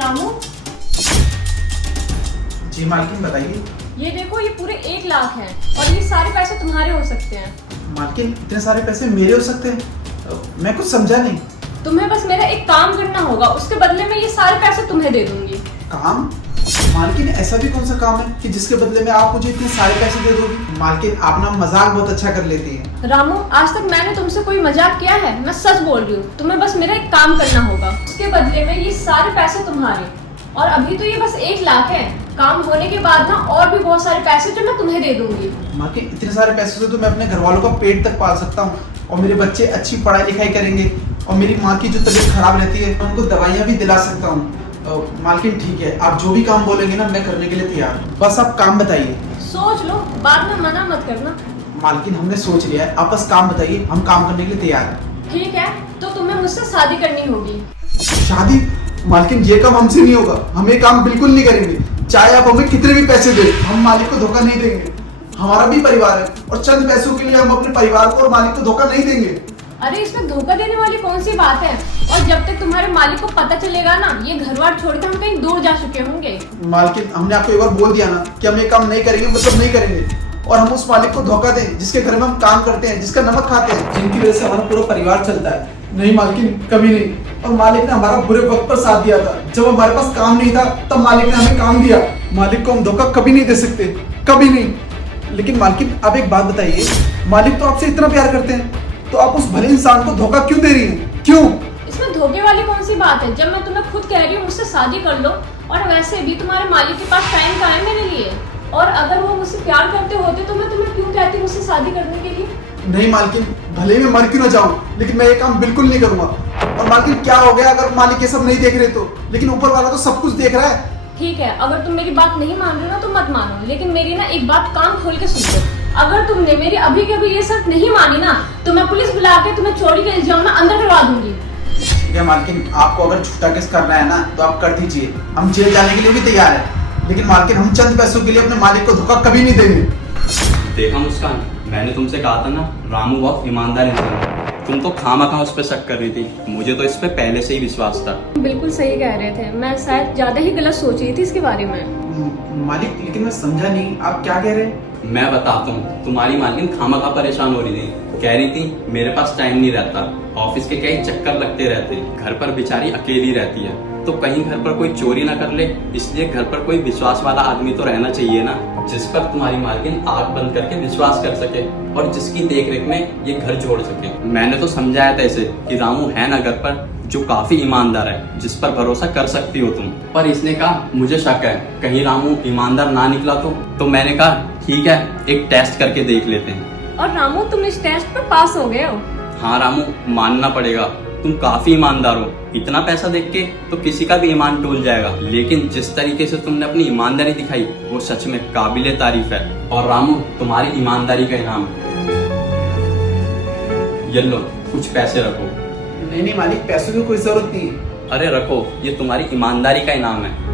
रामू, जी मालकिन बताइए। ये देखो, ये पूरे 1 लाख हैं और ये सारे पैसे तुम्हारे हो सकते हैं। मालकिन इतने सारे पैसे मेरे हो सकते हैं? मैं कुछ समझा नहीं। तुम्हें बस मेरा एक काम करना होगा, उसके बदले में ये सारे पैसे तुम्हें दे दूंगी। काम? मालकिन ऐसा भी कौन सा काम है कि जिसके बदले में आप मुझे इतने सारे पैसे दे दोगी? मालकिन आप ना मजाक बहुत अच्छा कर लेती हैं। रामू, आज तक मैंने तुमसे कोई मजाक किया है? मैं सच बोल रही हूँ। तुम्हें बस मेरा एक काम करना होगा, उसके बदले में ये सारे पैसे तुम्हारे। और अभी तो ये बस 1 लाख है, काम होने के बाद ना और भी बहुत सारे पैसे जो मैं तुम्हें दे दूंगी। मालकिन इतने सारे पैसों से तो मैं अपने घर वालों का पेट तक पाल सकता हूँ, और मेरे बच्चे अच्छी पढ़ाई लिखाई करेंगे, और मेरी माँ की जो तबीयत खराब रहती है उनको दवाइयाँ भी दिला सकता हूँ। मालकिन ठीक है, आप जो भी काम बोलेंगे ना मैं करने के लिए तैयार हूँ। बस आप काम बताइए। सोच लो, बाद में मना मत करना। मालकिन हमने सोच लिया है, आप बस काम बताइए, हम काम करने के लिए तैयार हैं। ठीक है, तो तुम्हें मुझसे शादी करनी होगी। शादी? मालकिन ये काम हमसे नहीं होगा, हम ये काम बिल्कुल नहीं करेंगे। चाहे आप हमें कितने भी पैसे दें, हम मालिक को धोखा नहीं देंगे। हमारा भी परिवार है, और चंद पैसों के लिए हम अपने परिवार को और मालिक को धोखा नहीं देंगे। अरे इसमें धोखा देने वाली कौन सी बात है? और जब तक तुम्हारे मालिक को पता चलेगा ना, ये घर बार छोड़ के हम कहीं दूर जा चुके होंगे। मालकिन हमने आपको एक बार बोल दिया ना कि हम ये काम नहीं करेंगे, मतलब नहीं करेंगे। और हम उस मालिक को धोखा दें जिसके घर में हम काम करते हैं, जिसका नमक खाते हैं, जिनकी वजह से हमारा पूरा परिवार चलता है? नहीं मालकिन, कभी नहीं। और मालिक ने हमारा बुरे वक्त पर साथ दिया था, जब हमारे पास काम नहीं था तब मालिक ने हमें काम दिया। मालिक को हम धोखा कभी नहीं दे सकते, कभी नहीं। लेकिन मालकिन आप एक बात बताइए, मालिक तो आपसे इतना प्यार करते हैं, तो आप उस भले इंसान को धोखा क्यों दे रही हैं? क्यों? इसमें धोखे वाली कौन सी बात है, जब मैं तुम्हें खुद कह रही हूँ मुझसे शादी कर लो। और वैसे भी तुम्हारे मालिक के पास टाइम कहाँ है मेरे लिए? और अगर वो मुझसे प्यार करते होते तो मैं तुम्हें क्यों कहती मुझसे शादी करने के लिए? नहीं मालकिन, भले ही मैं मर क्यों ना जाऊं, लेकिन मैं ये काम बिल्कुल नहीं करूंगा। और मालकिन क्या हो गया अगर मालिक ये सब नहीं देख रहे तो? लेकिन ऊपर वाला तो सब कुछ देख रहा है। ठीक है, अगर तुम मेरी बात नहीं मान रहे हो तो मत मानो, लेकिन मेरी ना एक बात कान खोल के सुन लो। अगर तुमने मेरी अभी के अभी ये शर्त नहीं मानी ना, तो मैं पुलिस बुला के तुम्हें चोरी के इल्जाम में अंदर करवा दूंगी। ठीक है मालकिन, आपको अगर झूठा केस करना है ना तो आप कर दीजिए, हम जेल जाने के लिए भी तैयार है। लेकिन मालकिन हम चंद पैसों के लिए अपने मालिक को धोखा कभी नहीं देंगे। देखा मुस्कान, मैंने तुमसे कहा था ना, रामू बहुत ईमानदार इंसान है। तुम तो खामखा उस पर शक कर रही थी, मुझे तो इस पे पहले से ही विश्वास था। बिल्कुल सही कह रहे थे, मैं शायद ज्यादा ही गलत सोच रही थी इसके बारे में। मालिक लेकिन मैं समझा नहीं, आप क्या कह रहे हैं? मैं बताता हूँ, तुम्हारी मालकिन खामखा परेशान हो रही थी, कह रही थी मेरे पास टाइम नहीं रहता, ऑफिस के कई चक्कर लगते रहते हैं, घर पर बेचारी अकेली रहती है, तो कहीं घर पर कोई चोरी ना कर ले, इसलिए घर पर कोई विश्वास वाला आदमी तो रहना चाहिए ना, जिस पर तुम्हारी मालकिन आंख बंद करके विश्वास कर सके और जिसकी देखरेख में ये घर छोड़ सके। मैंने तो समझाया था इसे कि रामू है ना घर पर, जो काफी ईमानदार है, जिस पर भरोसा कर सकती हो तुम। पर इसने कहा मुझे शक है, कहीं रामू ईमानदार ना निकला तो मैंने कहा ठीक है, एक टेस्ट करके देख लेते हैं। और रामू, तुम इस टेस्ट पे पास हो गए हो। हाँ रामू, मानना पड़ेगा, तुम काफी ईमानदार हो। इतना पैसा देख के तो किसी का भी ईमान टूट जाएगा, लेकिन जिस तरीके से तुमने अपनी ईमानदारी दिखाई वो सच में काबिले तारीफ है। और रामू, तुम्हारी ईमानदारी का इनाम ये लो, कुछ पैसे रखो। नहीं नहीं मालिक, पैसों की कोई जरूरत नहीं है। अरे रखो, ये तुम्हारी ईमानदारी का इनाम है।